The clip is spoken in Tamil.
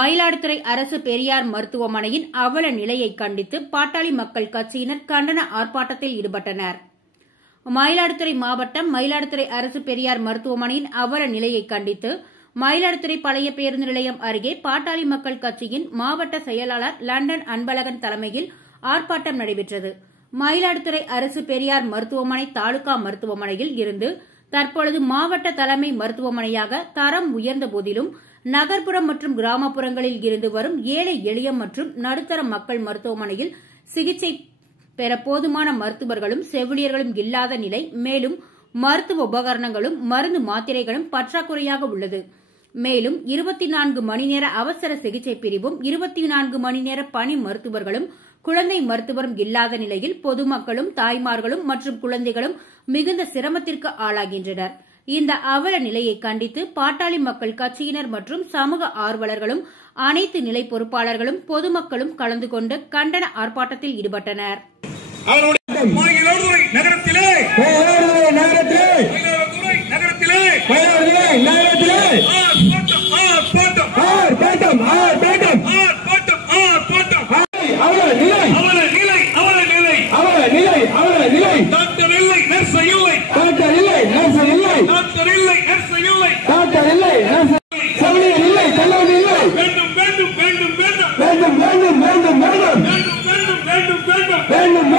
மயிலாடுதுறை அரசு பெரியார் மருத்துவமனையின் அவல நிலையை கண்டித்து பாட்டாளி மக்கள் கட்சியினர் கண்டன ஆர்ப்பாட்டத்தில் ஈடுபட்டனர். மயிலாடுதுறை மாவட்டம் மயிலாடுதுறை அரசு பெரியார் மருத்துவமனையின் அவல நிலையை கண்டித்து மயிலாடுதுறை பழைய பேருந்து நிலையம் அருகே பாட்டாளி மக்கள் கட்சியின் மாவட்ட செயலாளர் லண்டன் அன்பழகன் தலைமையில் ஆர்ப்பாட்டம் நடைபெற்றது. மயிலாடுதுறை அரசு பெரியார் மருத்துவமனை தாலுகா மருத்துவமனையில் இருந்து தற்பொழுது மாவட்ட தலைமை மருத்துவமனையாக தரம் உயர்ந்த போதிலும் நகர்ப்புறம் மற்றும் கிராமப்புறங்களில் இருந்து வரும் ஏழை எளிய மற்றும் நடுத்தர மக்கள் மருத்துவமனையில் சிகிச்சை பெற போதுமான மருத்துவர்களும் செவிலியர்களும் இல்லாத நிலை. மேலும் மருத்துவ உபகரணங்களும் மருந்து மாத்திரைகளும் பற்றாக்குறையாக உள்ளது. மேலும் 24 மணி நேர அவசர சிகிச்சை பிரிவும் 24 மணி நேர பணி மருத்துவர்களும் குழந்தை மருத்துவரும் இல்லாத நிலையில் பொதுமக்களும் தாய்மார்களும் மற்றும் குழந்தைகளும் மிகுந்த சிரமத்திற்கு ஆளாகின்றனர். இந்த அவல நிலையை கண்டித்து பாட்டாளி மக்கள் கட்சியினர் மற்றும் சமூக ஆர்வலர்களும் அனைத்து நிலை பொறுப்பாளர்களும் பொதுமக்களும் கலந்து கொண்டு கண்டன ஆர்ப்பாட்டத்தில் ஈடுபட்டனர். வேண்டும்